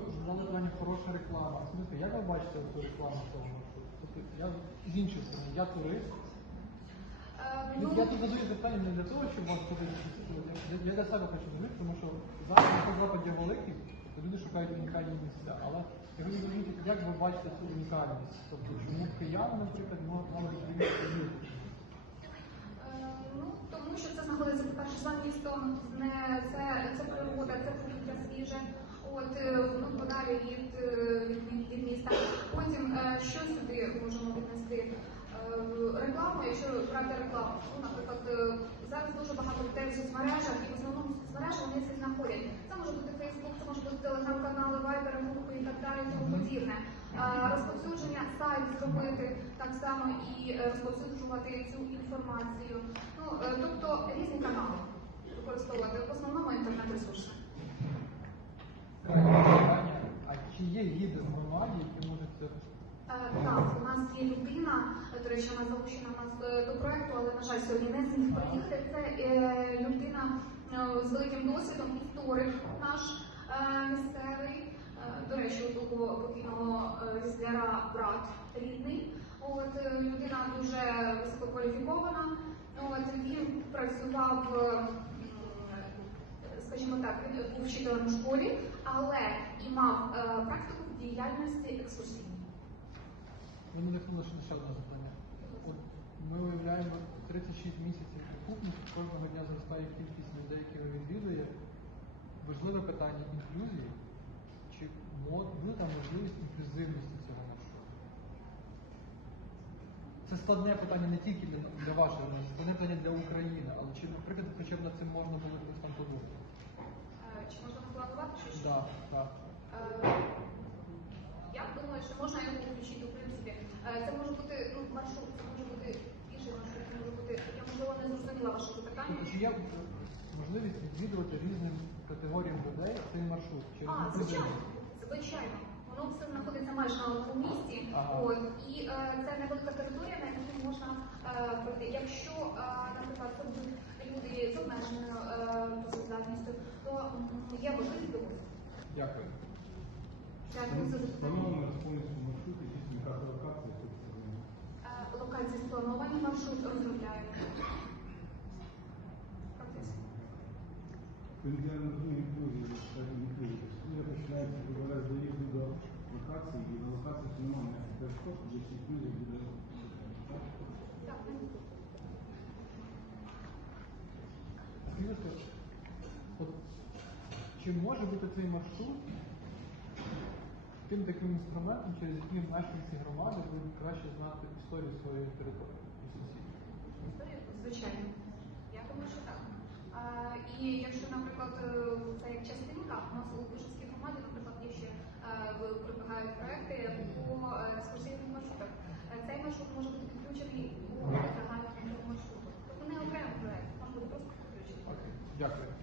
Ви задали питання хороша реклама. В смысле, як ви бачите цю рекламу цього? Тобто я з іншої сторони, я турист. Ну, я тут задаю запитання не для того, щоб вас ходити. Я, я для себе хочу зрозуміти, тому що зараз на запад є великий, то люди шукають унікальні місця. Але я хочу зрозуміти, як ви бачите цю унікальність? Тобто, чому кияни, наприклад, приїхати люди? Е, Ну, тому що це знаходиться, по-перше, за містом, не це, це природа, це повітря свіже. От е, ну, подалі від, е, від, від міста. Потім, е, що сюди можемо віднести? Рекламу, якщо брати рекламу, ну, наприклад, зараз дуже багато людей в соцмережах, і в основному соцмережі вони всі знаходять. Це може бути Facebook, це може бути телеграм-канали, вайбери, групи і так далі, і тому подібне. Розповсюдження сайт зробити так само і розповсюджувати цю інформацію. Ну, тобто різні канали використовувати, в основному інтернет-ресурси. Питання, а чи є гіди з громаді, які можуть це Е, Так, у нас є людина, е, до речі, вона залучена нас е, до проекту, але, на жаль, сьогодні не зміг приїхати. Це е, людина е, з великим досвідом, історик наш е, місцевий. Е, До речі, у того покійного е, різляра брат рідний. От е, людина дуже висококваліфікована. От він працював. е, Скажімо так, він був вчителем у школі, але і мав е, практику в діяльності екскурсійній. Ви мене хвилина ще одне запитання. Ми уявляємо 36 місяців окупності, кожного дня зростає кількість людей, які відвідує. Важливе питання інклюзії. Чи буде там можливість інклюзивності цього маршруту? Це складне питання не тільки для, для вашої організації, складне питання для України, але чи, наприклад, хоча б над цим можна було там подумати? Це може бути ну, маршрут, це може бути інший маршрут, це може бути. Я можливо не зрозуміла ваше запитання. Тобто, чи є е, можливість відвідувати різним категоріям людей цей маршрут? Через А, звичайно, звичайно. Воно все знаходиться майже на одному місці. Ага. От, і е, це невелика територія, на яку можна е, пройти. Якщо, е, наприклад, це будуть люди з обмеженою е, працездатністю, то м, є можливість доводити. Дякую. Дякую за запитання. Встановлено повністю маршрут, якісь мікролокації, тобто Е, Локації сплановані, маршрут розробляємо. Процес. я не розумію інклюзію, скажімо, інклюзію. Інклюзія починається вибирати з доїзду до локації, і на локації немає ніяких перешкод, де ці інклюзії буде. Так, ми тут. Скажіть, от, чи може бути цей маршрут яким таким інструментом, через які ці громади будуть краще знати історію своєї території і сусідів? Історію, звичайно. Я думаю, що так. А, і якщо, наприклад, е, це як частинка, у нас у Лукашівській громаді, наприклад, є ще е, прибігають проекти по е, екскурсійних маршрутах. Цей маршрут може бути підключений у загальному маршруту. Тобто не окремий проект, може бути просто підключений. Дякую.